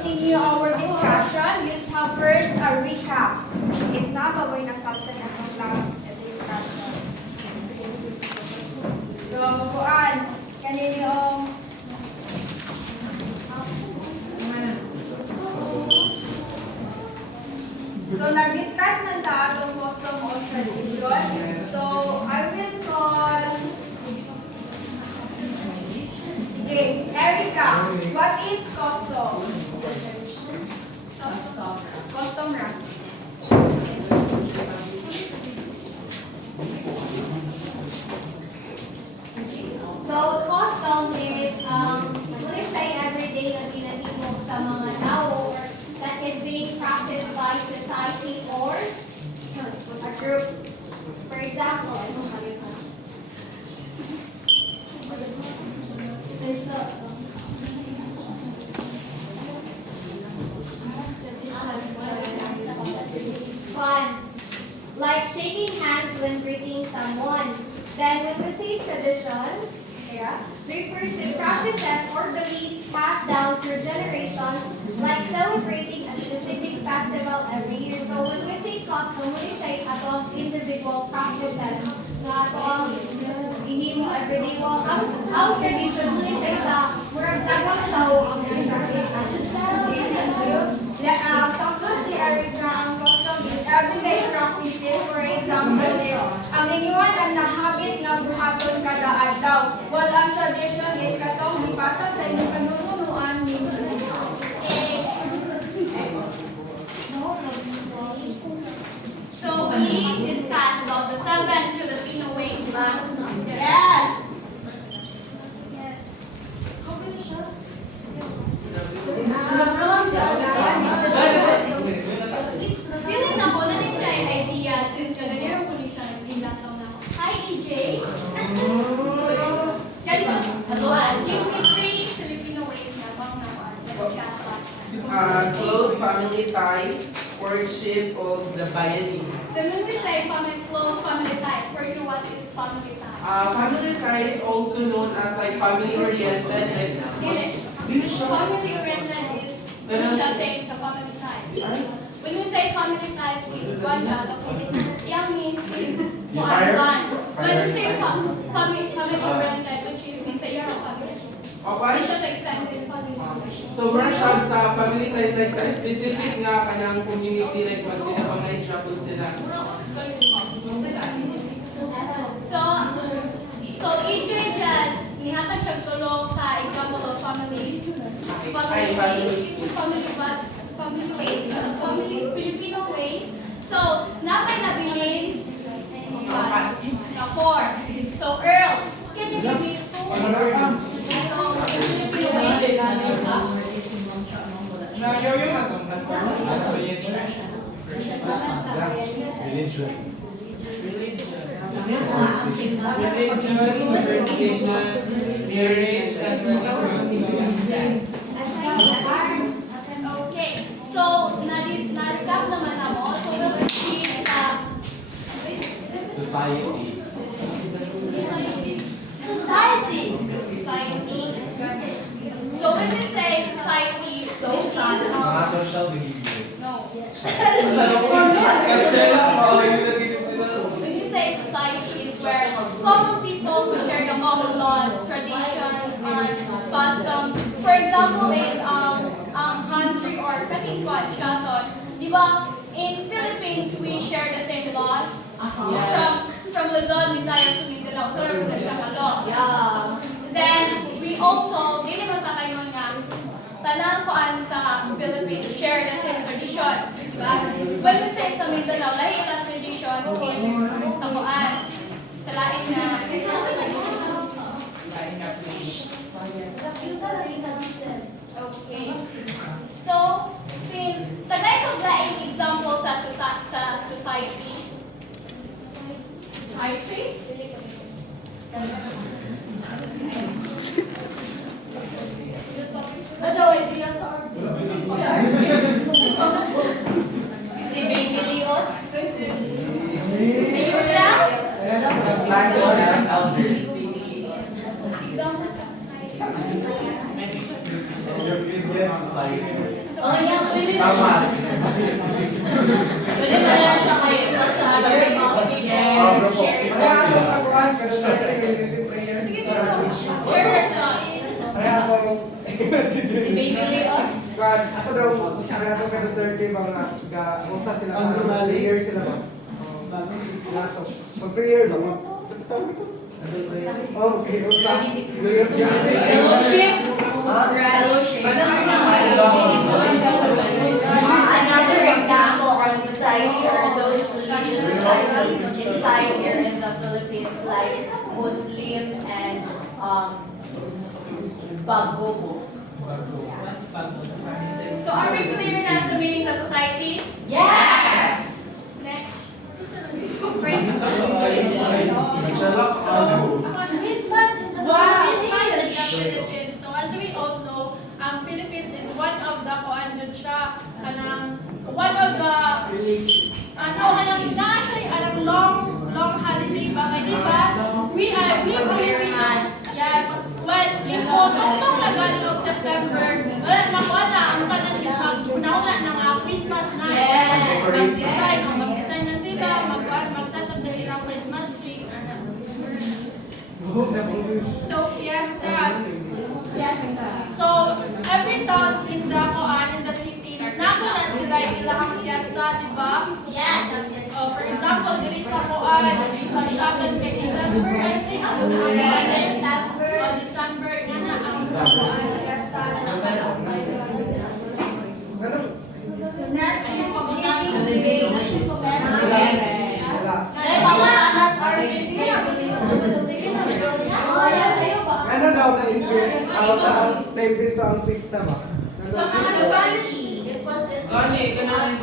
continue our discussion, let's have first a recap. If na, baboy na salta na ang last discussion. So, kuan, kanino so, nag-discuss na ta itong custom or tradition. So, I will call Erica. What is custom? Custom rank. So, custom is, muna siya yung everyday na tinatibok sa mga tao that is being practiced by society or a group. For example, fun. Like shaking hands when greeting someone. Then when we say tradition, refers to practices or beliefs passed down through generations, like celebrating a specific festival every year. So when we say custom, we say atong individual practices na atong ihimo everyday. Well, ang tradition, we say sa murag dagang tao ang practice. Tapos si Erica, ang custom is everyday practices. For example, ang inyuan ang nahabit nga buhaton kada adlaw. While ang tradition is katong ipasa sa inyong kanunuan ni So we discussed about the 7 Filipino ways, diba? Yes! Feeling na ko na din siya yung idea since ganyan ko siya yung lang na ako. Hi, EJ! Kasi yung 3 Filipino ways na bang na-discuss last time. Close family ties, worship of the bayani. So when we say close family ties, for you, what is family ties? Family ties also known as like family oriented. Family oriented is ano siya saying sa family ties. When we say family ties is one job, okay? Yang means is one. When we say family oriented, which is means say you're a family. Okay? Hindi siya sa extended family. So we're shot sa family ties like sa specific nga kanang community like pag pinapangay siya po sila. So EJ just nihatag siya tulong ka example of family. Family ways, Filipino ways. So, napay nabilin na 4. So, Earl, can you give me 2? So, Filipino ways. Okay, so na-recap naman ako. So we'll proceed sa Society. society. So when we say society, this is Mga social behavior. no. When you say society, is where common people who share the common laws, traditions, and customs. For example, is country or kanikwan siya. So, di ba, in Philippines, we share the same laws from Luzon, Visayas, to Mindanao. So, naman siya ka law. Then, we also, di naman takayon nga, tanang koan sa Philippines share the same tradition. Diba? When we say sa Mindanao, lahi ka tradition sa koan. Sa lain na okay. So, since tanay ko laing example sa society. Society? Si Baby Leon? Si Yura? Elders. Example sa society. European society. Sa Oh, yan, pwede na. Tama. Pwede na lang siya kayo. Basta alam mo yung mga people, share it. Kaya ako kakuhan, kasi community prayer. Sige, dito. Share it na. Kaya ako, Si Baby Leon. God, ako daw, sabi natin pero 30 mga ga-usa sila Ang sa Diwali. prayer sila ba? Laso. Mag-prayer daw. Oh, okay. Fellowship. Fellowship. Another example of society are those religious society inside here in the Philippines, like Muslim and Bagobo. So are we clear na sa meaning sa society? Yes! Next. Shalak ano? So, Christmas in the Philippines. So, as we all know, Philippines is one of the one of the long holiday ba? Kaya di ba? We Filipinos, yes. Well, if po, tungtong na galing of September, wala, makuha na, ang tanan is magpunauna ng Christmas na. Yes. Mag-design na sila, mag-set up na silang Christmas tree. So, fiestas. Yes. So, every town in the city, nago na sila yung ilang fiesta, di ba? Yes. For example, diri sa Kuan, sa Shagan kay December, I think, December, yan na ang sa Kuan, fiesta. Next is giving. Ano daw na influence? Ang favorite to ang pista ba? Sa mga Spanish, it was Kani, kanang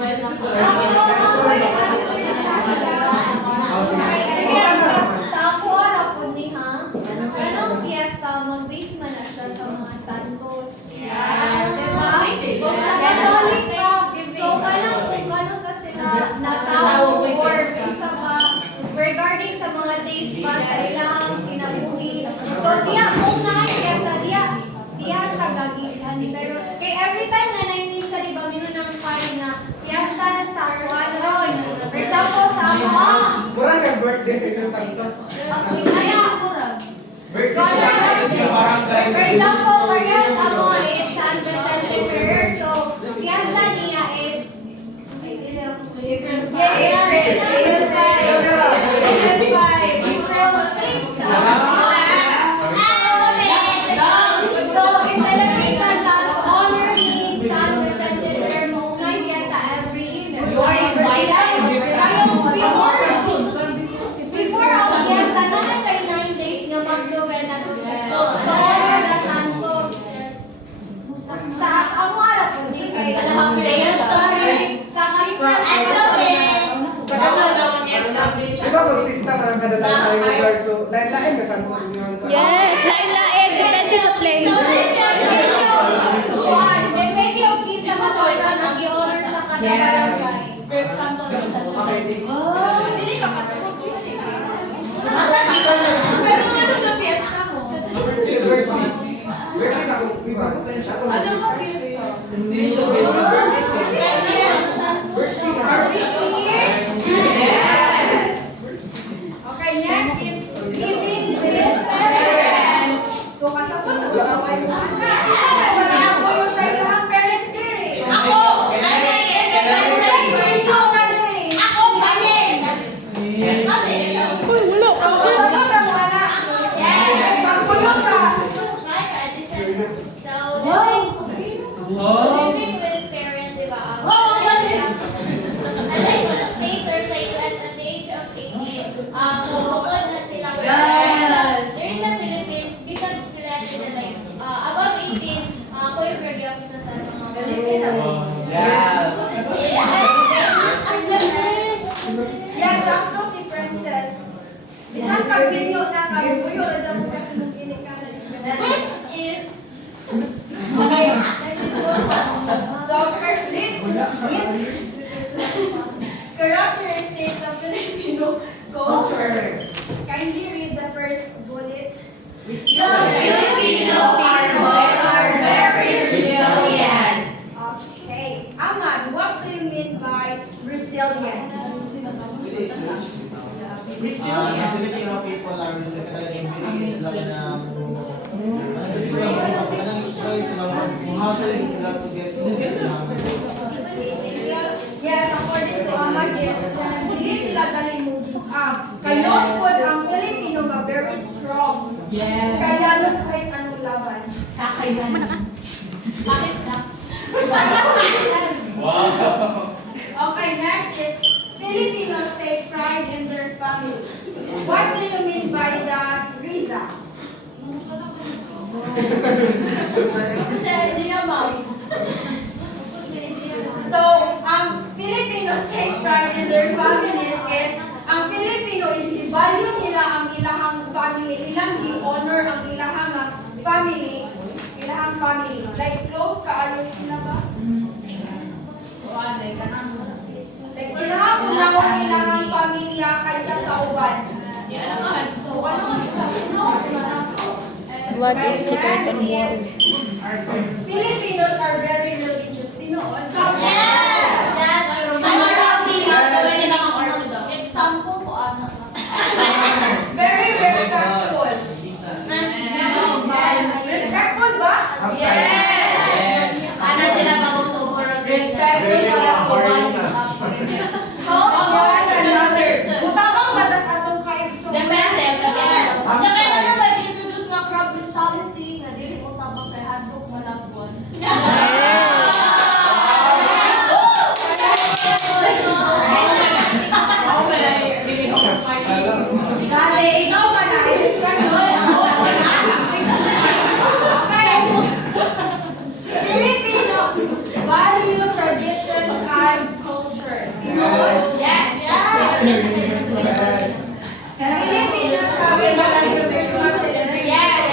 Sa ako araw po ni ha, kanang fiesta, mag-base man na siya sa mga santos. Yes. Diba? Kung sa Catholic ka, so kanang kung ano sa sila natao or isa pa, regarding sa mga date pa sa ilang kinabuhi. So diya, kung fiesta, diya siya gagitan. Pero kay every time na nainisa, di ba, minunang pari na fiesta sa Juan Ron. For example, sa ako, Mura siya birthday sa inyong santos. kaya ako rin. Birthday For example, Marias Amo is San Vicente Ferrer. So, fiesta niya is April 6. So, i-celebrate na siya to honor ni San Vicente Ferrer mo nga fiesta every year. Before ang fiesta, na siya yung 9 days nga mag-novena to Santos. So, honor the Santos. Sa amo araw po, di kay sa Christmas. Di ba mag-pista ka ng kada tayo lugar? So, lain-lain ka santos inyong Yes, lain-lain. Depende sa place. Depende yung kisa na po siya nag honor sa kada barangay. For example, sa Dili ka katulog. Pero ano na fiesta mo? birthday. Birthday sa akong bago pa siya. Ano ka fiesta? Hindi siya birthday sa Yes! Okay, next is giving with parents. So, kasama na ba? Wala ako yung sa ilang parents diri. Ako! Ikaw na diri. Ako! Kanin! So, kasama na mo na. Yes! Magpuyos ka. Living with parents, di ba? Unlike sa States or sa US at the age of 18, bukod na sila. There is a Philippines, bisan sila sila like, above 18, pwede regyap na sa mga Yes. Yes, sakto si Princess. Bisan pag video na kayo, buyo na dyan mo kasi nung kinikala. Which is Okay. So, characteristics of Filipino culture. Kindly read the first bullet. Filipino people are very resilient. Okay. Filipino people are resilient sila na madali sila hustle sila to get Yes, according to Amag, yes, hindi sila dali moving up. Kayon po ang Filipino nga very strong. Yes. Kaya nun kahit anong laban. Kakayan. Bakit na? Okay, next is Filipinos take pride in their families. What do you mean by that, Riza? Hindi na, ma'am. So, ang Filipinos take pride in their families is, ang Filipino is i-value nila ang ilahang family, ilang i-honor ang ilahang family, Like, close kaayo sila ba? Like, ilahang unahon ilahang pamilya kaysa sa uban. Yan naman. So, ano siya? Blood is Okay, thicker next than is, water. Filipinos are very religious. Tinoon? Very respectful. Yes. Respectful ba? Yes! Ano sila bagong tubo ron? Respectful para sa one. How about another? Butabang batas atong kaigsugan. Depende. Kaya kaya na ba i-introduce na crab mentality na dili mo tabang kay handbook malabon. Dali, ikaw ba na? Okay. Filipino value traditions and culture. Yes. Filipinos have a Christmas celebration. Yes.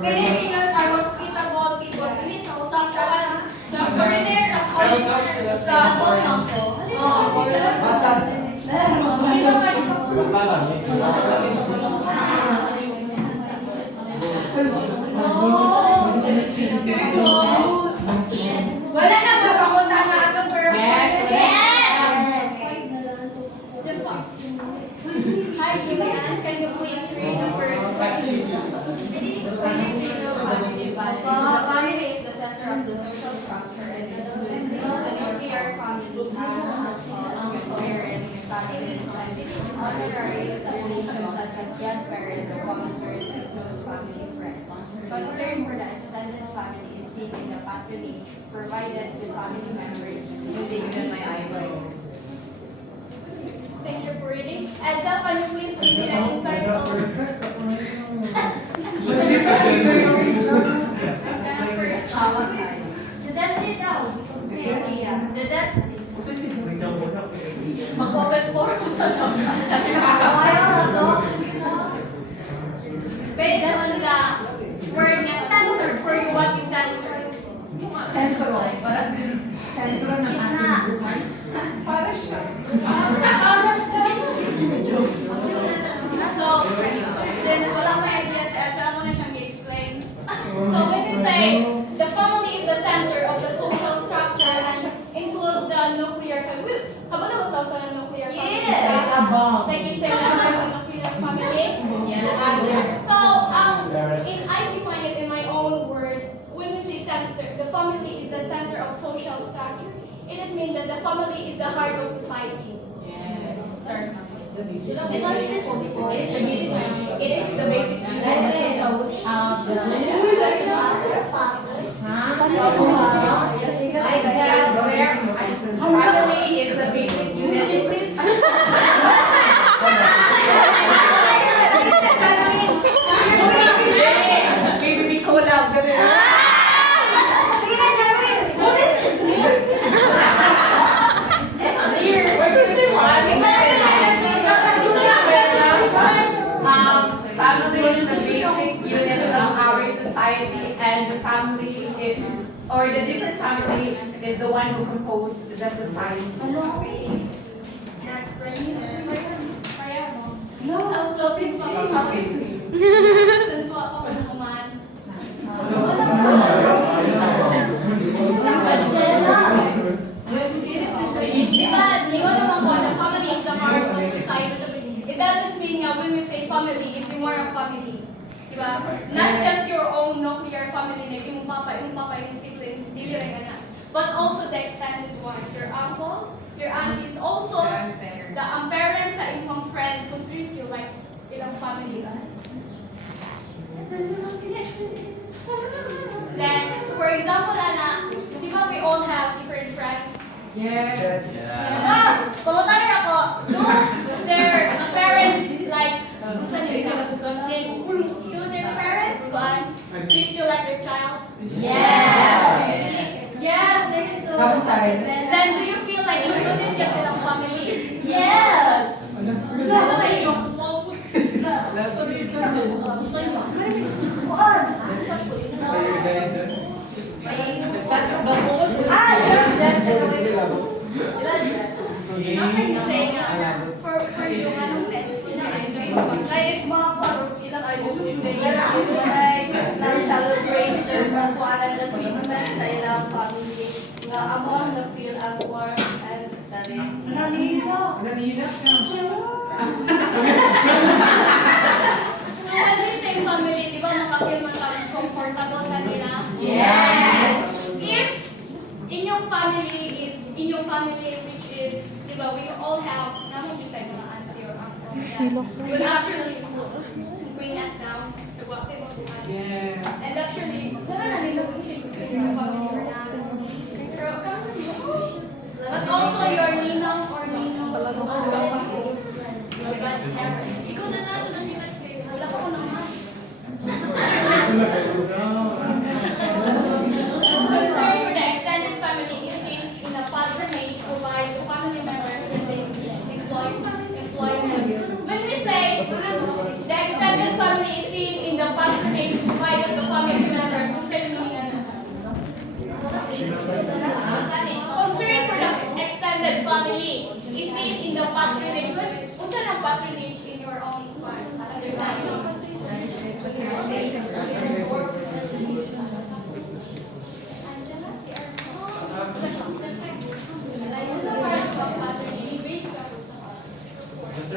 Filipinos are hospitable people. Ini sa usapan. Sa foreigner, sa foreigner. Sa Basta. basta lang. Wala na ba pangunta na atong Yes. Hi, Julian. Can you please read the first question? Filipino family values. The family is the center of the social structure and includes the nuclear family as parents, cousins, and honorary relations such as godparents, sponsors, and close family friends. Concern for the extended family is seen in the patronage provided to family members using my eyebrow. Thank you for reading. Edsel, can you please give me an insight on first The destiny daw. May idea. The destiny. Mag-comment for sa Ayaw na to. based on the word na center for you, what is center? Sentro. Parang sentro ng ating buhay. Para siya. So, since wala may idea si Edsel, ako na siyang i-explain. So, when we say the family is the center of the social structure and includes the nuclear family. Haba na ba sa nuclear family? Yes. Above. Like it's a nuclear family? Yes. So, I define it in my own word. When we say center, the family is the center of social structure. It is means that the family is the heart of society. It is the basic unit that is composed of I guess their family is the basic unit. Maybe we collab the family is the basic unit of our society, and the family, or the different family, is the one who compose the society. Next question. Kaya mo? No. So, since wala pa kuman. Di ba, di ko naman po na family is more of family. Diba? Not just your own nuclear family, na yung papa, yung siblings, dili rin na. But also the extended one, your uncles, your aunties, also the parents sa imong friends who treat you like ilang family. Then, for example, Ana, di ba we all have different friends? Yes. Pumunta rin ako, do their parents like, do their parents treat you like their child? Yes, there's so Sometimes. Then do you feel like included ka silang family? Yes. Wala kayo. Nothing to say nga for yung anong Like, mga parang ilang ay like, celebration, magkuhanan ng treatment sa ilang family. Nga amo na feel ang warm and dali. Nanihilak ka. So when we say family, di ba makafeel man tayo comfortable kanila? Yes. If inyong family which is, di ba, we all have, naman kita yung mga auntie or uncle that will actually bring us down to what they want to have. Yes. And actually, negotiate with your family or not. But also your ninong or ninong is also family. Ikaw na nato na ni Mas. Wala ko naman. Concern for the extended family is seen in the patronage provided to family members when they employment. When we say the extended family is seen in the patronage provided to family members who can concern for the extended family is seen in the patronage. What's the patronage in your own understanding?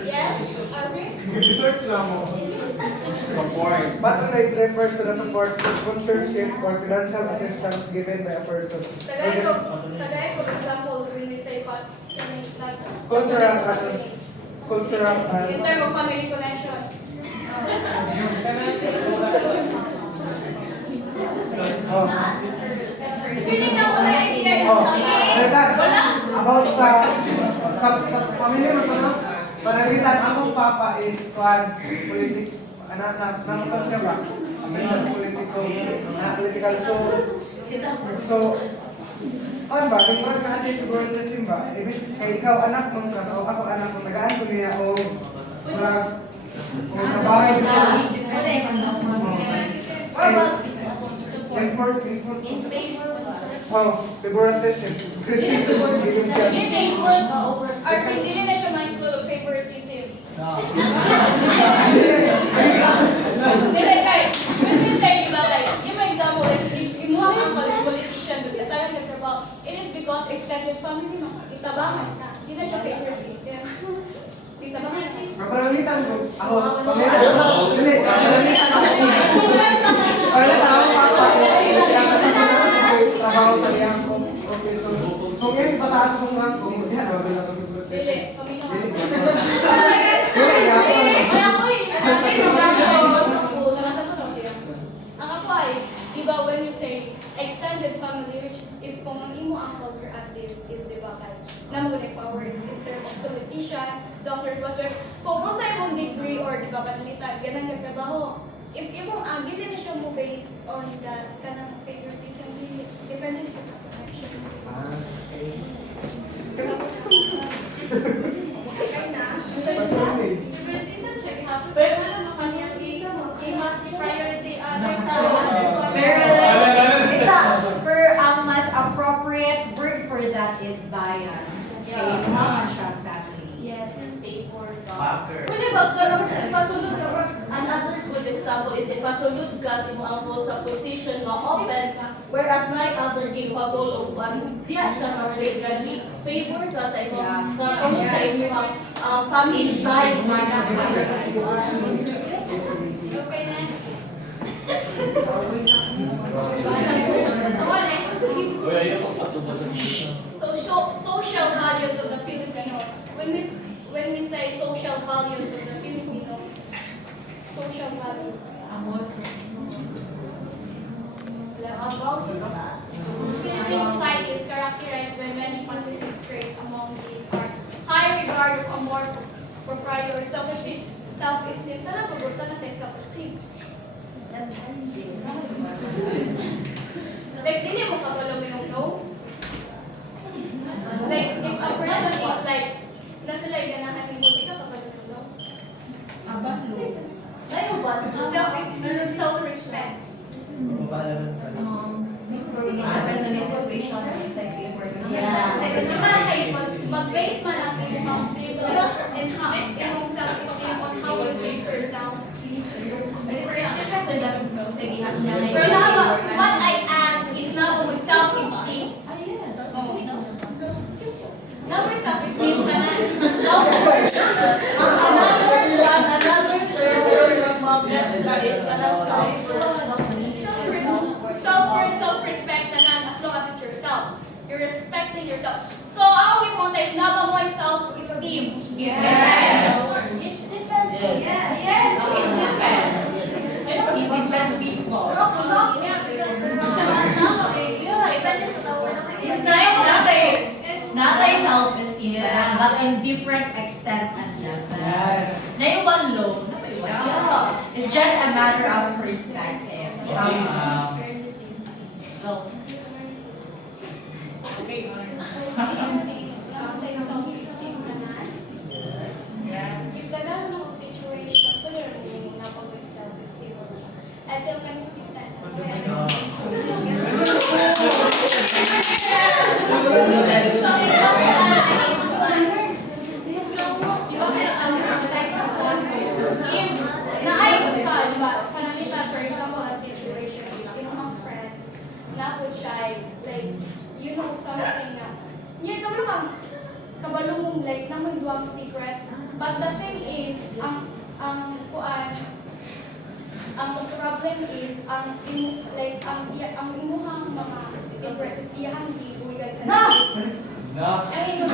Yes, agree? Research lang mo. Support. Patronage refers to the support, sponsorship, or financial assistance given by a person. Tagay ko, for example, when we say patronage, like Cultural in terms of family connection. Oh. Feeling na wala idea yung Oh. family. Wala. About sa pamilya mo to, no? Panalitan, akong papa is naman siya ba? Political. So, ano ba? Tingnan ka kasi siguro na simba. Ibig, kay ikaw anak mo ka, so ako anak mo, nagaan ko niya o trabaho dito. Import. Oh, favoritism. Criticism. Or hindi na siya mindful of favoritism. Dili, like, when we say, diba, like, yung example is, if mo ang uncle is politician, talagang nagtrabaho, it is because extended family mo, itabangan ka. Hindi na siya favoritism. Itabangan ka. Kaparalitan ko. Ako, pamilya. Dili, kaparalitan ako. Kaparalitan ako, papa. Trabaho sa iyang ko. Okay, so, kung yan, pataas kong rank ko, yan, wala ko Dili, kami na. Ang ako ay, di ba, when you say extended family, which if kung ang imo uncles or aunties is, di ba, kay namunin powers in terms of politician, doctors, whatsoever. Kung kung sa imong degree or di ba, kanilitan, ganang nagtrabaho, if imong dili na siya mo based on that kanang favoritism, depende siya sa connection. Okay na? Favoritism check ha. Pero ano makanyang i-must priority others sa Isa, ang mas appropriate word for that is bias. Kaya naman siya family. Yes. Pwede ba karon ipasulod ka another good example is ipasulod ka sa mo ang sa position nga open whereas my other capable of one diya siya sa straight gani favor ka sa imong kakamot sa imong family side. Okay na? So social values of the Filipinos. When we say social values of the Filipinos, social values. Filipino society is characterized by many positive traits. Among these are high regard of amor, propriety, or self-esteem. Self-esteem. Tara, paborta na tayo self-esteem. Like, dili mo kabalo mo yung no? Like, if a person is like, na sila yung ganahan ni mo, di ka kabalo mo no? Self-esteem, self-respect. Mag-base man ang iyong enhance yung self-esteem on how you treat yourself. Pero what I ask is not with self-esteem. Number self-esteem ka na. Self-worth, self-respect ka na as long as it's yourself. You're respecting yourself. So, ang we want is number one, self-esteem. Yes. Yes. It's not like self-esteem, but in different extent and level. Na yung one low, it's just a matter of perspective. So, If ganahan mo ang situation, tuloy mo muna pag may self-esteem. Until can you stand up? Kabalo mong like na may duwang secret. But the thing is, ang problem is ang imuhang mga secret is iyang gibulgad sa ang ilong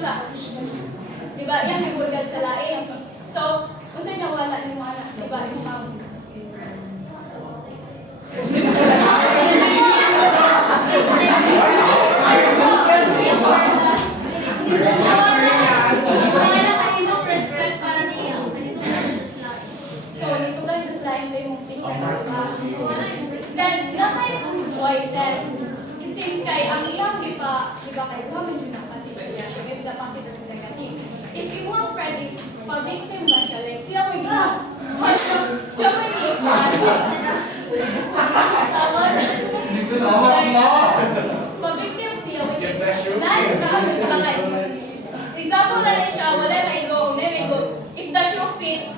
sa. Diba? Iyang gibulgad sa laing. So, kung sa'yo nawala ni mo anak, diba? Yung So, nito ka just line sa imong secret. Then, na kayo kung choices. It seems kay ang iyang iba kay woman dyan ang consideration is the considered negative. If you want friend is pa-victim ba siya, like siya may siya may pa-victim siya, which is example na rin siya, wala na i-go, then i-go. If the shoe fits,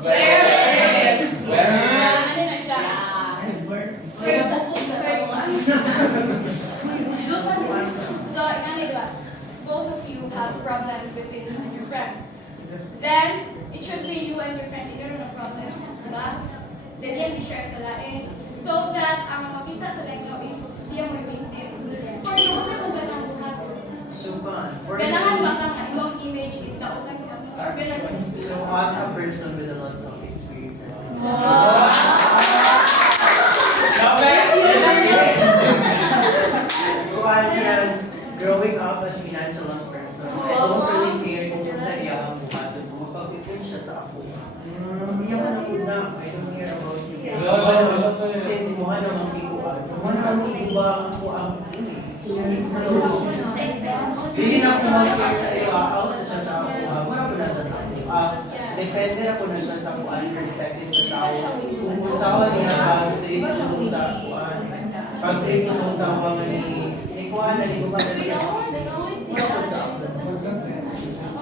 wear it. Ano na siya? So, diba? Both of you have problems between you and your friend. Then, it should be you and your friend. Either no problem. Diba? Then, yan i-share sa lain. So that, ang makita sa lain no is siya may victim. For you, what's yung ganang buhat? Ganahan ba kang ibang image is nautan ka? Or ganahan? So as a person with a lot of experiences. Growing up as financial lang person, I don't really care kung sa iyang buhaton mo. Mapag-victim siya sa ako. Iyan ka na, I don't care about you. Since mo na mong tiguan, mo na mong tiguan ako ang image. Hindi na ako mag-care sa iyo, out na siya sa ako. Wala ko na siya sa ako. Depende na ko na siya sa kuan, perspective sa tao. Kung usawa niya pag-treat mo sa kuan, pag-treat mo sa mga ni kuan na di ko pa na siya.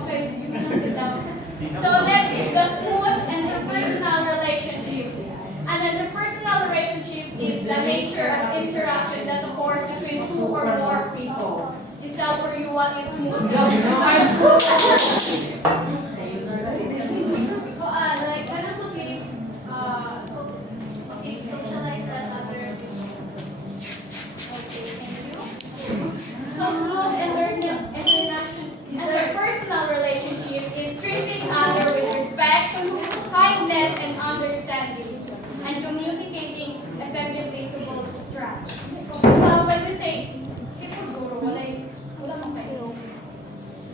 Okay, you can sit down. So next is the school and the personal relationships. And then the personal relationship is the nature of interaction that occurs between what is smooth. Like, kind of okay, socialize as other. Okay, thank you. So smooth interpersonal relationship is treating others with respect, kindness, and understanding, and communicating effectively to build trust. When we say, siguro, wala mang kayo.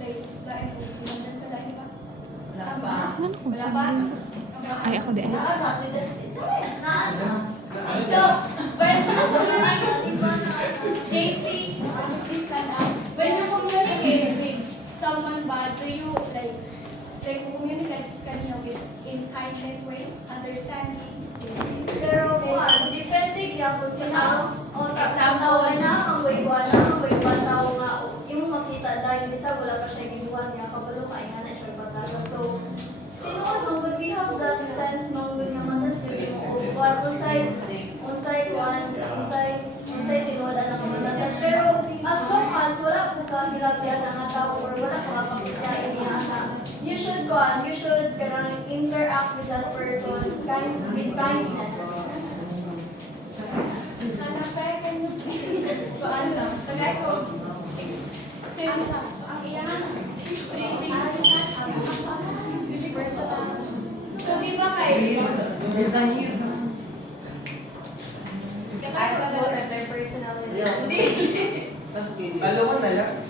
Like, lain po, sinundan sa lain ba? Wala pa. Wala pa? Ay, ako din. So, when JC, please stand up. When you communicate with someone ba, do you like communicate kanina with in kindness way, understanding? Pero depende gyapon sa tao. Example na ang waywa tao nga imo makita dahil bisa wala pa siya ginuwan niya kabalo kay nga na siya pagkalo. So tinuod mo would we have that sense no good nga masas what on side tinuod ang kamanasan. Pero as long as wala po kahilabyan ang tao or wala pa kapakita niya na you should kanang interact with that person with kindness. Paano? Tagay ko. Since ang iyang personal. So, di ba kayo? As smooth interpersonal Tapos kayo. Dalawa na lang.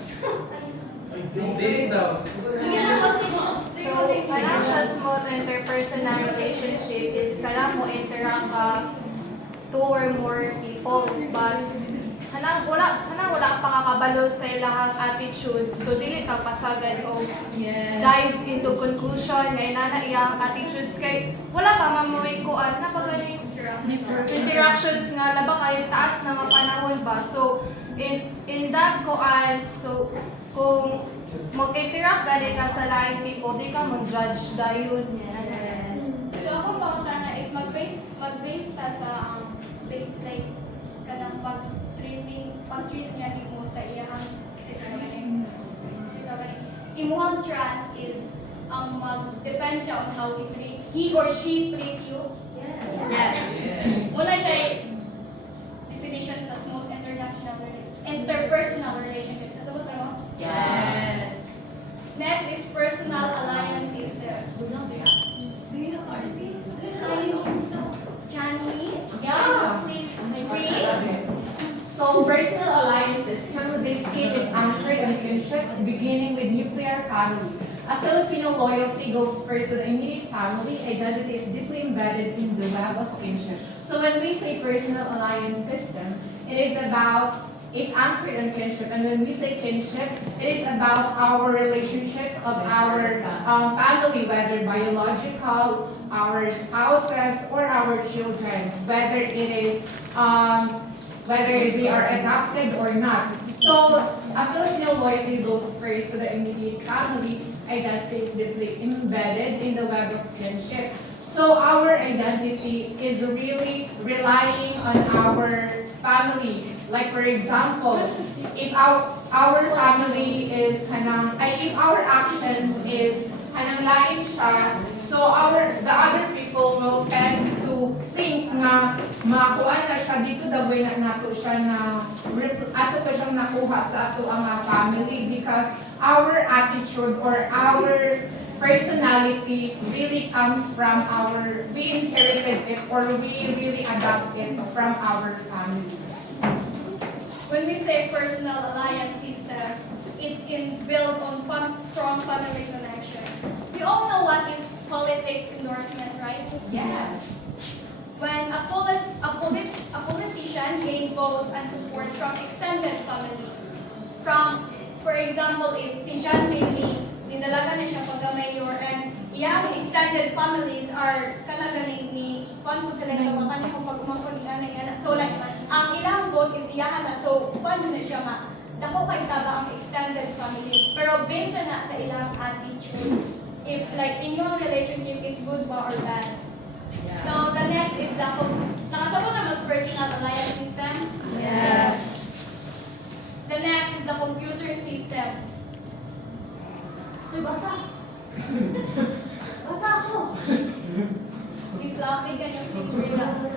Dili daw. So, kanang sa smooth interpersonal relationship is kanang mo interact ka two or more people, but kanang wala pa kakabalo sa ilahang attitude, so dili ka pasagad o dives into conclusion na inana iyang attitudes kay wala pa mamoy kuan na pagani interactions nga laba kay taas na mga panahon ba. So in that kuan, so kung mag-interact gani ka sa laing people, di ka mag-judge dayon. Yes. So, ako pa na is mag-base ta sa like kanang pag-treat niya mo sa iyang imuhang trust is ang mag-depend siya on how he or she treat you. Yes. Una siya definition sa smooth interpersonal relationship. Kasabot na mo? Yes. Next is personal alliance system. Johnny? Yeah. Please read. So personal alliance system, this scheme is anchored on kinship, beginning with nuclear family. A Filipino loyalty goes first to the immediate family. Identity is deeply embedded in the web of kinship. So when we say personal alliance system, it's anchored on kinship. And when we say kinship, it is about our relationship of our family, whether biological, our spouses, or our children, whether they are adopted or not. So a Filipino loyalty goes first to the immediate family. Identity is deeply embedded in the web of kinship. So our identity is really relying on our family. Like for example, if our family is if our actions is lain siya, so the other people will tend to think na makuha na siya dito dagway na nato siya na ato pa siyang nakuha sa ato ang family, because our attitude or our personality really comes from we inherited it or we really adopt it from our family. When we say personal alliance system, it's built on strong family connection. You all know what is politics endorsement, right? Yes. When a politician gains votes and support from extended family. For example, if si John Bailey, dinalaga na siya pagka-mayor, and iyang extended families are kanaganing ni kung sila yung mga kung pag-umangkod nga. So like, ang ilang vote is iyahan na. So, paano na siya dako kay taba ang extended family. Pero based siya na sa ilang attitude. If like, in your relationship is good ba or bad. So, the next is nakasabot na mas personal alliance system. Yes. The next is the computer system. Uy, basa. Basa ako. Miss Lucky, can you please read out the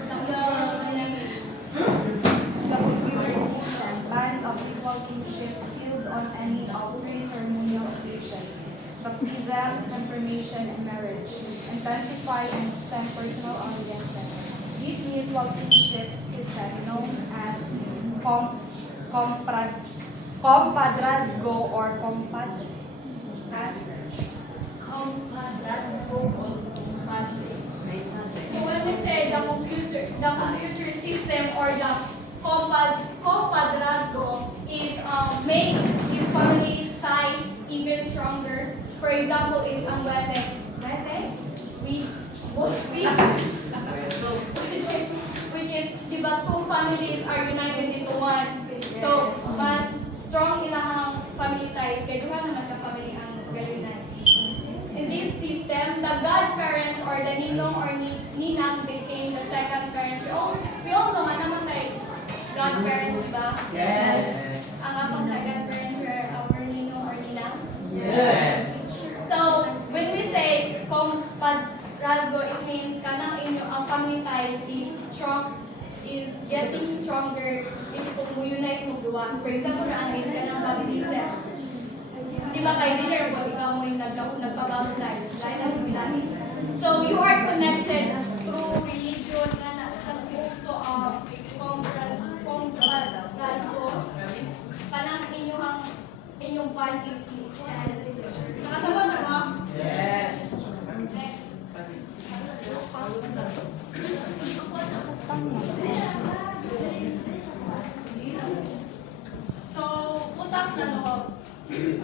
The computer system bans unequal kinship sealed on any outre ceremonial occasions, baptism, confirmation, and marriage, intensify and extend personal alliances. This mutual kinship system, known as compadrazgo or So when we say the computer system or the compadrazgo is makes these family ties even stronger. For example, is ang wete. We which is di ba two families are united into one. So mas strong ilang family ties kay duha naman ka family ang united. In this system, the godparents or the ninong or ninang became the second parents. We all know naman tayo godparents, diba? Yes. Ang atong second parents were our ninong or ninang. Yes. So, when we say compadrazgo, it means kanang inyo ang family ties is strong, is getting stronger if kung mo-unite mo duwa. For example, na is kanang baptism. Di ba kayo dinner mo, ikaw mo yung nagpabaptize. Lahat ang pinali. So, you are connected through religion na also compadrazgo. Kanang inyong bodies is nakasagot na mo? Yes. Next. So, utak na loob.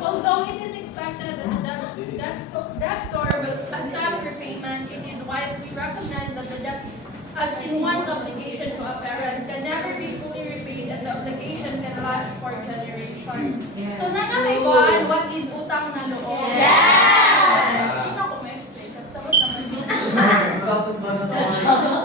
Although it is expected that the debtor will attack repayment, it is widely recognized that the debt, as in one's obligation to a parent, can never be fully repaid and the obligation can last for generations. So, nananayon, what is utang na loob? Yes! Hindi na ako ma-explain. Nagsagot naman yun. Sure.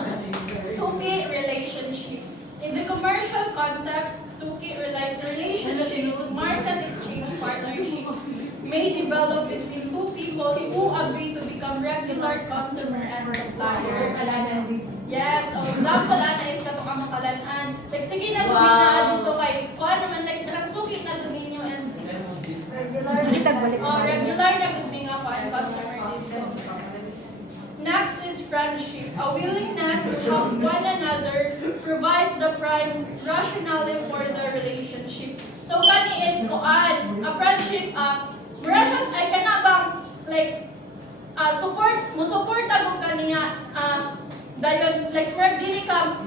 Suki relationship. In the commercial context, suki relationship, market exchange partnerships may develop between two people who agree to become regular customer and supplier. Yes, so example ana is kato ka makalanan. Like sige na gawin na dito kay kuha naman like nagsuki na gawin niyo and regular na gawin nga kuha customer dito. Next is friendship. A willingness to help one another provides the prime rationale for the relationship. So kani is kuan a friendship relation ay kana bang like support ako kaniya dayon like where dili ka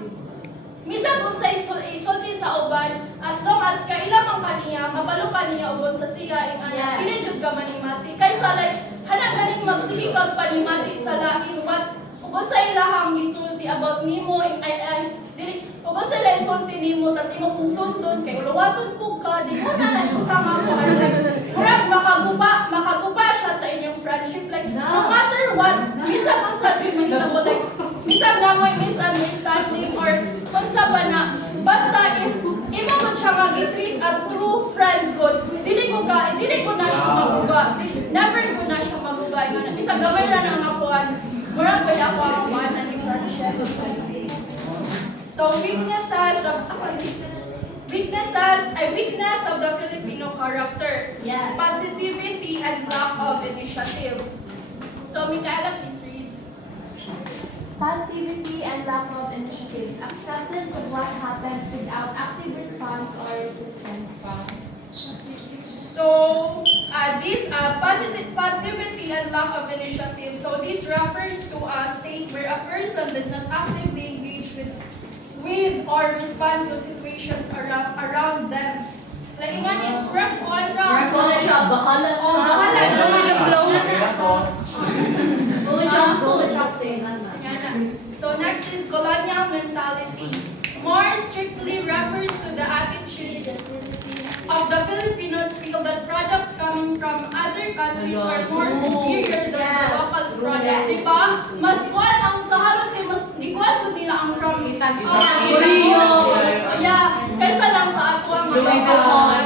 misag unsay isulti sa uban as long as kaila man kaniya kabalo kaniya ubon sa siya ing ana dili jud ka manimati kaysa like hana ganing magsige kag panimati sa lain what ubon sa ilahang gisulti about nimo ay dili ubon sa ila isulti nimo tas imo kung sundon kay ulawaton pug ka di mo na siya sama ko ano like murag makaguba siya sa inyong friendship like no matter what bisag unsa jud mahitabo like bisag na mo'y misunderstanding or unsa ba na basta if imo gud siya nga gi-treat as true friend gud dili ko na siya maguba never ko na siya maguba nga bisag gamay ra na ang akuan murag bay ako ang kuan ani friendship. So weakness of the Filipino character. Yes. Positivity and lack of initiative. So Micaela, please read. Passivity and lack of initiative. Acceptance of what happens without active response or resistance. So this passivity and lack of initiative. So this refers to a state where a person does not actively engage with or respond to situations around them. Like nga ni Brad Conrad. Bahala Oh, bahala naman yung blow na. So next is colonial mentality. More strictly refers to the attitude of the Filipinos feel that products coming from other countries are more superior than the local products. Diba? Mas kuan ang sa halot kay mas di kuan pud nila ang from Korea. Yeah, kaysa lang sa ato ang Louis Vuitton.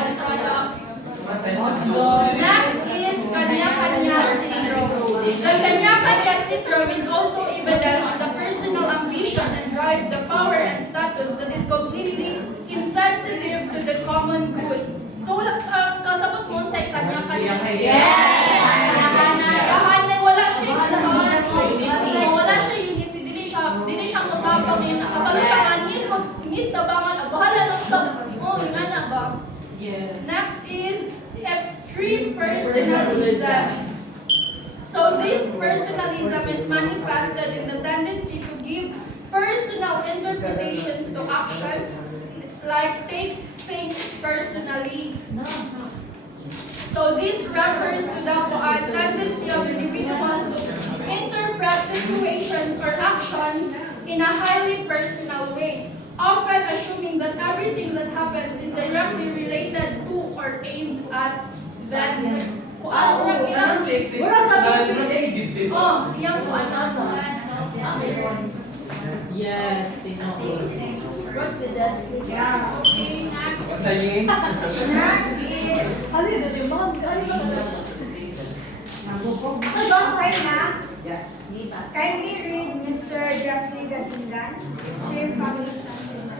Next is kanya-kanya syndrome. The kanya-kanya syndrome is also evident on the personal ambition and drive, the power and status that is completely insensitive to the common good. So, kasabot mo sa kanya-kanya syndrome. Yahanay, wala siya wala siya unity, dili siya matapang yun. Kapag siya manit tabangan, bahala lang siya. Oh, yung na ba? Yes. Next is extreme personalism. So this personalism is manifested in the tendency to give personal interpretations to actions, like take things personally. So this refers to the tendency of individuals to interpret situations or actions in a highly personal way, often assuming that everything that happens is directly related to or aimed at them. Oh, yung Yes, they know. yeah, okay, next. What's that yun? Next is Yes. kindly read Mr. Jessley Gatingan, Extreme Family Sentiment.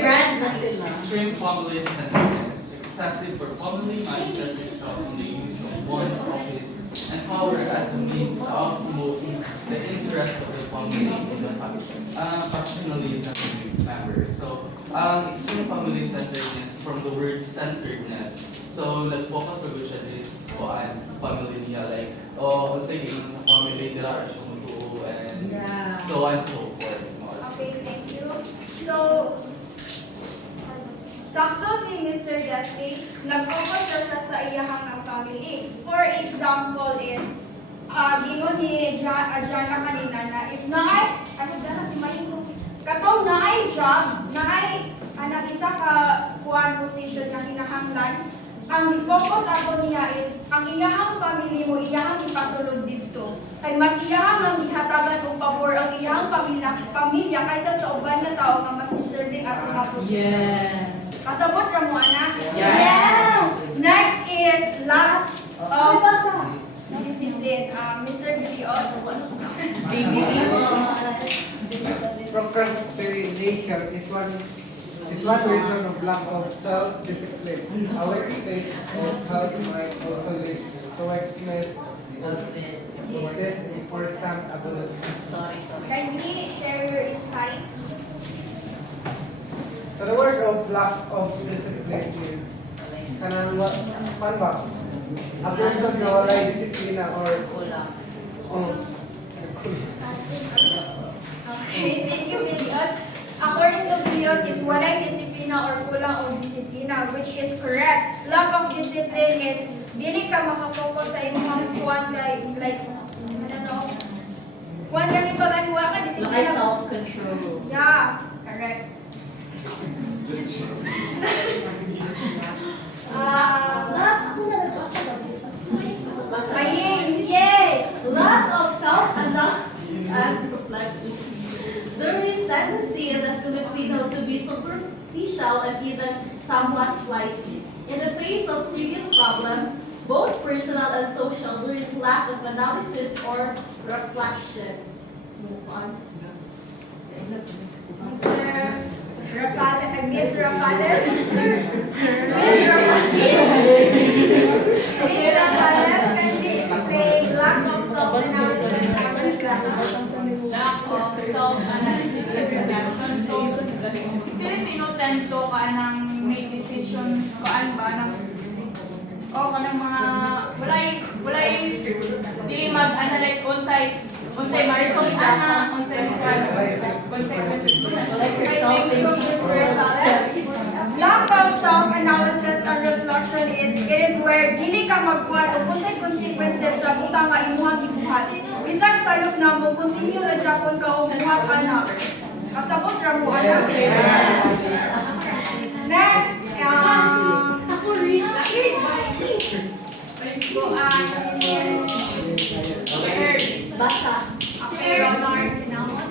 Friends na sila. Extreme family centeredness, excessive or family manifests itself in the use of one's office and power as a means of promoting the interest of the family in the factionalism members. So, extreme family centeredness from the word centeredness. So, nag-focus sa siya is family niya, like, sige, sa family, dira siya mutuo, and so on and so forth. Okay, thank you. So, sakto si Mr. Jessley, nag-focus na siya sa iyahang family. For example is, gingon ni Jana kanina na if naay, si Malingo, katong naay job, naay, isa ka kuan position na kinahanglan, ang i-focus ako niya is, ang iyahang family mo, iyahang ipasulod dito. Kay mas iyahang ang ihatagan o pabor ang iyahang pamilya kaysa sa uban na tao nga mas deserving ako position. Yes. Kasabot ra mo, anak? Yes! Next is lack of discipline. Mr. Biliot. Procrastination is one reason of lack of self-discipline. A weak state of health might also lead to weakness of this important ability. Kindly share your insights. So the word of lack of discipline is kanang man ba? A person na wala disiplina or Okay, thank you, Biliot. According to Biliot, is walay disiplina or kulang og disiplina, which is correct. Lack of discipline is dili ka makafocus sa imong kuan like I don't know. Kuan gani ba gani wa ka Like disiplina? self-control. Yeah, correct. Aying. Yay! Lack of self-analysis and reflection. There is tendency in the Filipino to be superficial and even somewhat flighty. In the face of serious problems, both personal and social, there is lack of analysis or reflection. Move on. Mr. Rapales, Miss Rapales. Miss Rapales, kindly explain lack of self-analysis and reflection. Lack of self-analysis and reflection. So, Filipino tend to kanang make decisions kaan ba ng kanang mga walay dili mag-analyze unsay ma-result ana unsay consequences. Lack of self-analysis and reflection is it is where dili ka magkuha og unsay consequences sa butang nga imong gibuhat. Bisag sayop na mo continue ra gyapon ka og buhat ana. Kasabot ra mo ana. Next, ako rin. Go Basa. Okay, Ronald, kinamot.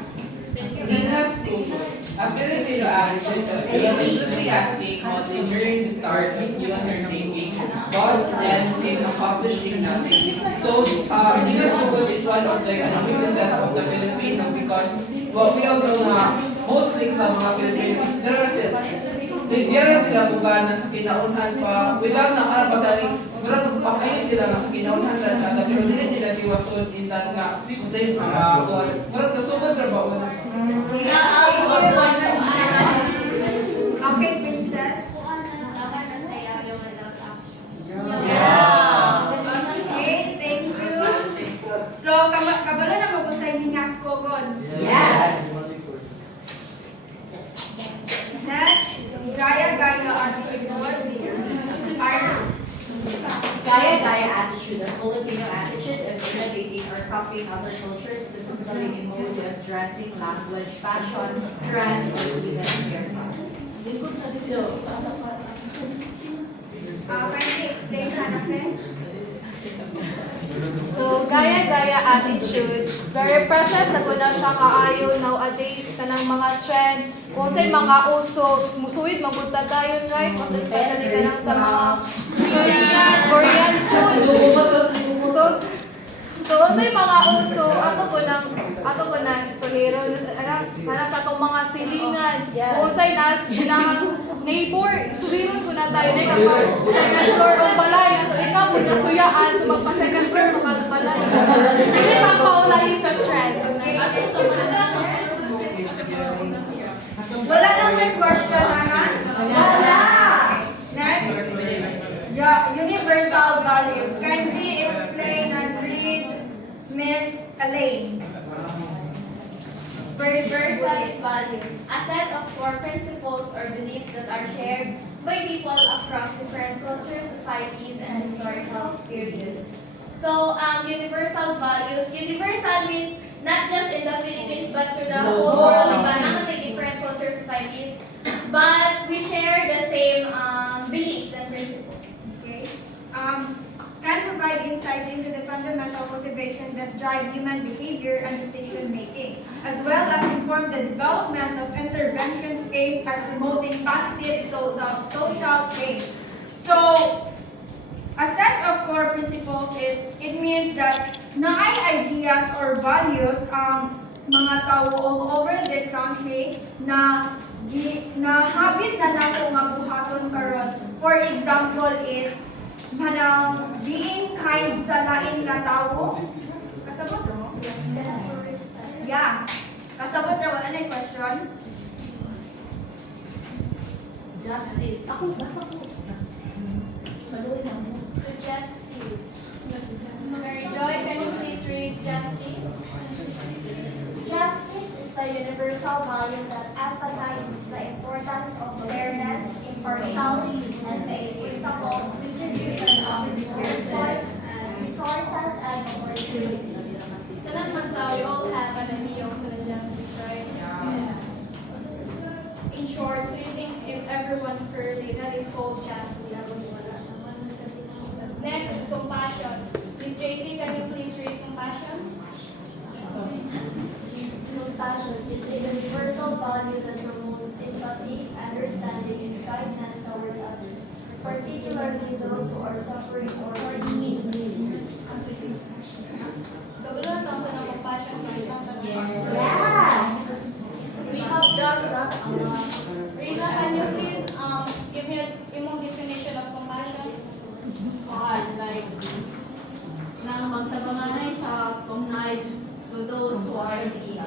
A Filipino action of enthusiastic was during the start of new undertaking God's ends in accomplishing nothing. So, Indigenous Sugod is one of the weaknesses of the Filipino because well, we all know na mostly ka mga Filipinos, Dira sila bugana sa kinaunhan pa, without na karapagaling, murag pakayin sila nga sa kinaunhan lang siya, pero hindi nila diwason in that nga, kung sa'yo murag sa sugod na ba? Okay, princess. Tama na sa yayo without action. Okay, thank you. So, kabalo na mag-usay ni nga skogon. Yes! Next, gaya-gaya attitude. Gaya-gaya attitude, a Filipino attitude of imitating or copying other cultures, specifically in mode of dressing, language, fashion, trend, or even haircut. So, Pwede explain hanapin? So, gaya-gaya attitude, represent na ko na siya kaayo nowadays kanang mga trend, kung sa'y mga uso, musuwid, mabuta tayo, right? Kasi especially ka lang sa mga Korean food. So, kung sa'y mga uso, ato ko nang solero, sana sa itong mga silingan. Kung sa'y ilang neighbor, suliron ko na tayo na kapag sa'y na-shore ang balay. So, ikaw po nasuyaan, so magpa-second floor, magbalay. Hindi pang paulay sa trend, okay? Wala na may question, Hana? Wala! Next, universal values. Kindly explain and read Miss Elaine. Universal value, a set of core principles or beliefs that are shared by people across different cultures, societies, and historical periods. So, universal values. Universal means not just in the Philippines, but to the whole world. Not only different cultures, societies, but we share the same beliefs and principles. Okay. Can provide insights into the fundamental motivation that drive human behavior and decision making, as well as inform the development of interventions aimed at promoting positive social change. So, a set of core principles is, it means that naay ideas or values ang mga tao all over the country na habit na nato nga buhaton karon. For example is manang being kind sa lain nga tao. Kasabot mo? Yeah. Kasabot na wala na question. justice. Ako, basa ko. Maluwi na mo. So, justice. Mary Joy, can you please read justice? Justice is a universal value that emphasizes the importance of fairness, impartiality, and the equitable distribution of resources and opportunities. Kanan man tao, we all have an idea of justice, right? Yes. In short, treating everyone fairly, that is called justice. Next is compassion. Miss JC, can you please read compassion? Compassion is a universal value that promotes empathy, understanding, and kindness towards others, particularly those who are suffering or in need. Kabuluhan lang sa compassion. Yes! We have done that a lot. Rina, can you please give me a definition of compassion? Like, nang magtabanganay sa kumnay to those who are in need.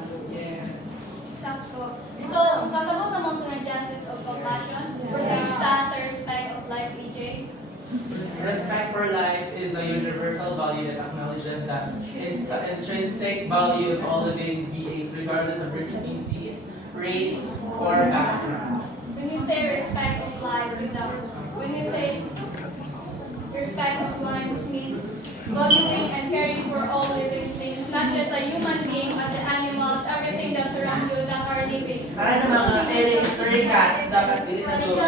Sakto. So, kasabot naman sa justice of compassion, proceed sa respect of life, EJ. Respect for life is a universal value that acknowledges that intrinsic value of all living beings, regardless of their species, race, or background. When we say respect of life, when we say respect of life means valuing and caring for all living things, not just a human being, but the animals, everything that surrounds you that are living. Para sa mga stray cats, dapat dili na to.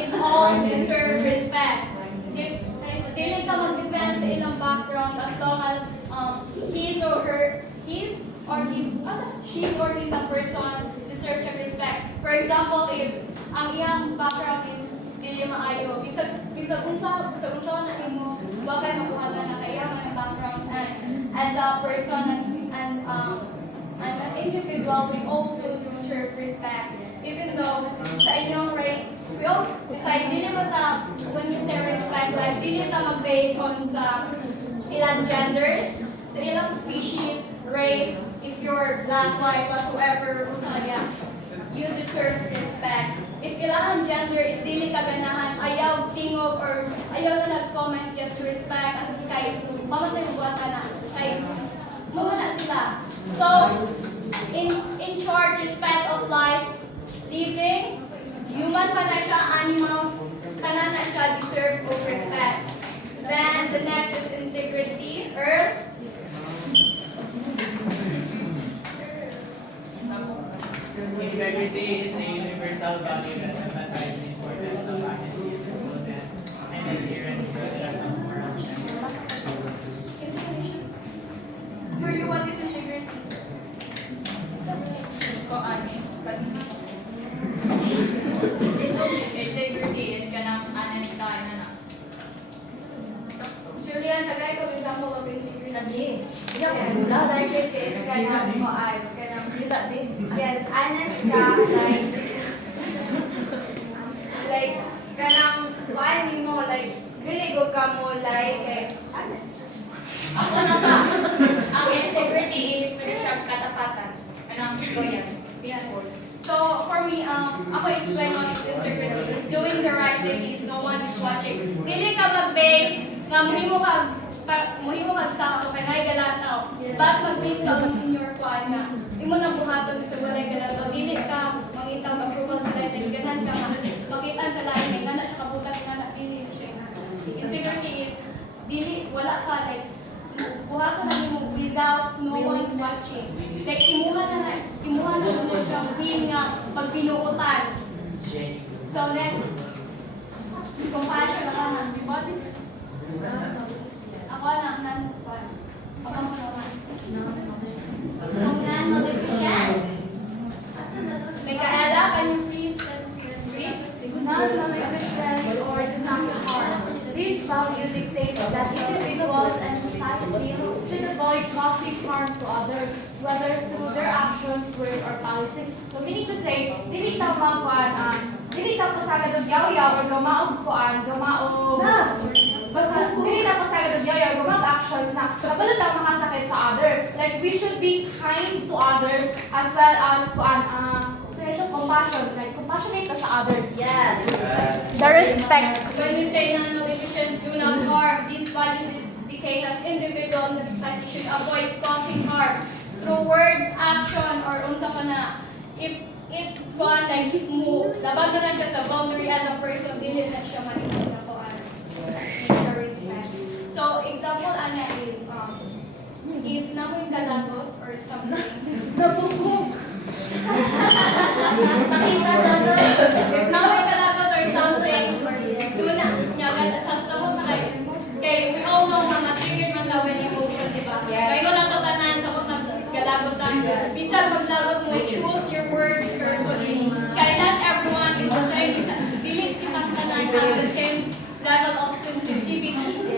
It all deserve respect. Dili ka mag-depend sa ilang background as long as she's or he's a person deserves your respect. For example, if ang iyang background is dili dili maayo. Bisag unsa na imo wa kay mabuhatan na kaya man background and as a person and an individual, we also deserve respect. Even though sa inyong race, we also, kaya dili mo ta, when we say respect, like, dili ta mag-base on sa silang genders, sa ilang species, race, if you're black, white, whatsoever, you deserve respect. If ilang gender is dili kaganahan, ayaw tingog or ayaw na nag-comment just to respect, as kay mamatay mo buwata na, kay muna sila. So, in short, respect of life, living, human pa na siya, animals, kana na siya, deserve of respect. Then, the next is integrity, earth. Integrity is a universal value that emphasizes the importance of honesty, truthfulness, and adherence to the moral standards. For you, what is integrity? Integrity is kanang honest ka na. Julian, tagay ko example of integrity. Yes, integrity is kanang yes, honest ka, like kanang kuan mo, like giligo ka mo, like honest. Ako na ba? Ang integrity is pwede siyang katapatan. Kanang loyal. Yan po. So, for me, ako explain what is integrity. Is doing the right thing is no one is watching. Dili ka mag-base, nga muhimo ka sa kay may galataw. But mag-base ka in your kuan nga. Imo na buhaton sa walay galataw. Dili ka mangitaw approval sa lain ganan ka makitaan sa lain nga na siya kabugat nga na dili siya. Integrity is dili wala ka like buhaton na mo without no one watching. Like imuha na mo siya will nga pagbinuotan. So next, compassion ako na. Ako na, nan-kuan. Ako naman. So non-maleficence. Micaela, can you please read? Non-maleficence or do not harm. This value dictates that individuals and societies should avoid causing harm to others, whether through their actions, words, or policies. So meaning to say, dili ta dili ta pasagad og yaw-yaw or gamaog basta dili ta pasagad og yaw-yaw gamaog actions na kapag ta makasakit sa other. Like we should be kind to others as well as compassion, like compassionate sa others. Yes. The respect. When we say non-maleficence, do not harm, this value indicate that individual and the society should avoid causing harm through words, action, or unsa pa na. If it kuan like if mo labag na siya sa boundary as a person, dili na siya manipula ko the respect. So example ana is if namoy kalagot or something. If namoy kalagot or something, do na niya sa samot na kay we all know mga triggered man daw when emotion, di ba? Kaya ko lang tanan sa mga galagotan. Bisan maglagot mo, choose your words carefully. Kaya not everyone is the same. Dili kita sa tanan have the same level of sensitivity.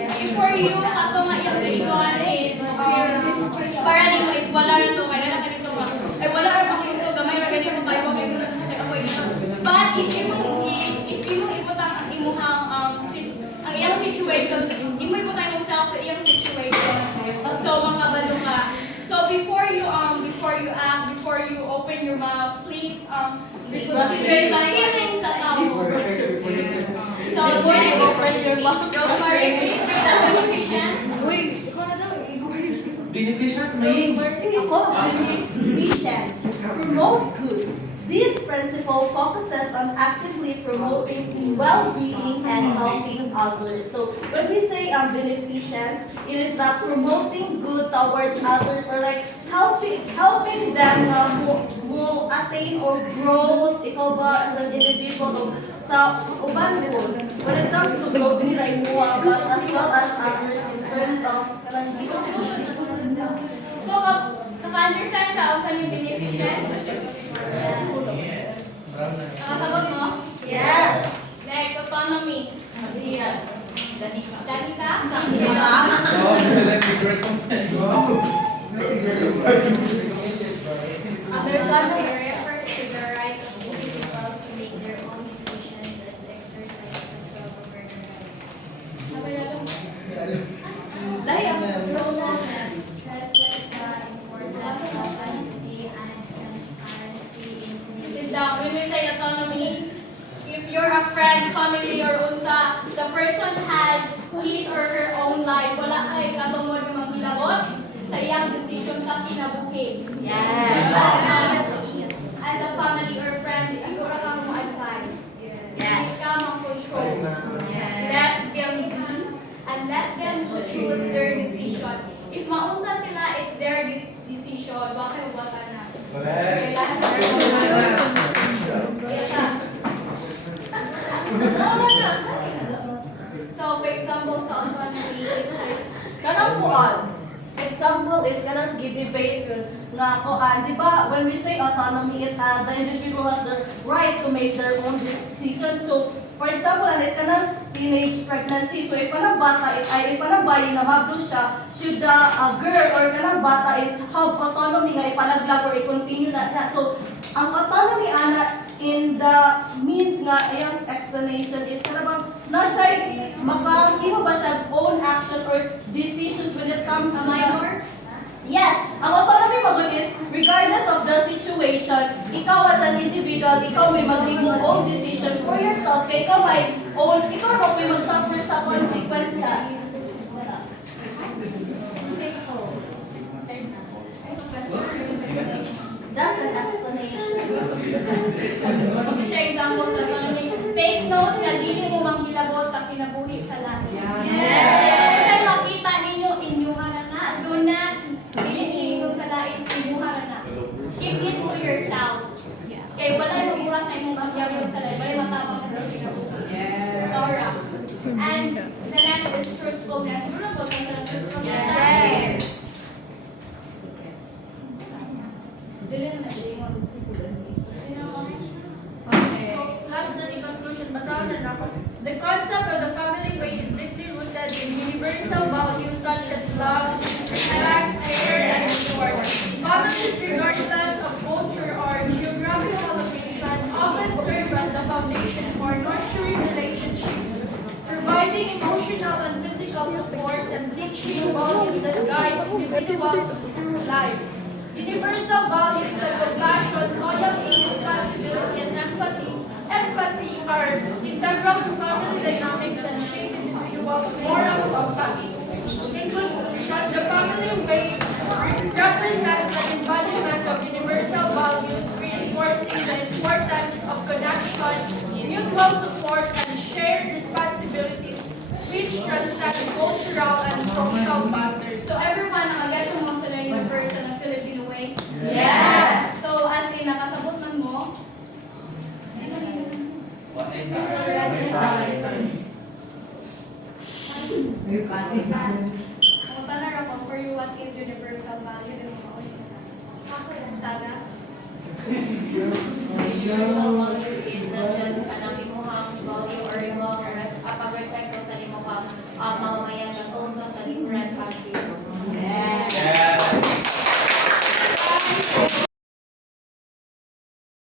If for you, ato nga iyang kailangan is para ni mo is wala rin to, kaya na kanito ba? Ay wala rin ako ito, gamay rin ganito kayo, wag kayo na sa ako ito. But if you ibutang imuhang ang iyang situation, imo ibutang yourself sa iyang situation. So makabalo ka. So before you act, before you open your mouth, please reconsider sa feelings sa tao. So then, Rosemary, please read the beneficence. Beneficence means Beneficence. Promote good. This principle focuses on actively promoting well-being and helping others. So when we say beneficence, it is not promoting good towards others or like helping them mo attain or grow ikaw ba as an individual sa uban mo. When it comes to growth, hindi like mo but as well as others in terms of So, naka-understand sa unsa yung beneficence? Nakasagot mo? Yes. Next, autonomous Danica? Americano refers to the right of individuals to make their own decisions and to exercise control over their lives. So long as stresses the importance of honesty and transparency in Sit communication. down. When we say autonomy, if you're a friend, family, or unsa, the person has his or her own life. Wala kay katungod yung maghilabot sa iyang decision sa kinabuhi. As a family or friend, siguro ka mo advice. Ika mo control. Let them be and let them choose their decision. If maunsa sila, it's their decision. Wala kayo wala na. So, for example, sa autonomy is Kanang kuan. Example is kanang gi-debate yun nga kuan, di ba? When we say autonomy, it the individual has the right to make their own decision. So, for example, is kanang teenage pregnancy. So, if kanang bata, if kanang bayi na mabdo siya, should the girl or kanang bata is have autonomy nga ipalaglag or i-continue na. So, ang autonomy ana in the means nga ayang explanation is kanang na siya makahimo ba siya own actions or decisions when it comes to minor? Yes, ang autonomy magud is regardless of the situation, ikaw as an individual, ikaw may maghimo own decision for yourself, kay ikaw may own, ikaw ra may mag-suffer sa consequences. That's an explanation. Ito siya example sa autonomy. Take note na dili mo manghilabot sa kinabuhi sa langit. Kasi makita ninyo, inyuhan na. Do not, dili ninyo sa langit, inyuhan na. Keep it to yourself. Kaya wala yung iwas na imong magyabot sa langit. Wala matabang na sa kinabuhi. Torah. And the next is truthfulness. Siguro po kayo sa truthfulness. Yes. Dili na siya yung Okay. So, last na ni conclusion, basahan na ako. The concept of the family way is deeply rooted in universal values such as love, respect, care, and support. Families, regardless of culture or geographical location, often serve as the foundation for nurturing relationships, providing emotional and physical support, and teaching values that guide individuals through life. Universal values like compassion, loyalty, responsibility, and empathy are integral to family dynamics and shape individuals' moral compass. In conclusion, the family way represents an embodiment of universal values, reinforcing the importance of connection, mutual support, and shared responsibilities, which transcend cultural and social boundaries. So everyone, nakaget mo sa universal ng Filipino way? Yes! So as in, nakasabot man mo? Punta na ako for you, what is universal value? Di mo maulit. Saga? Universal value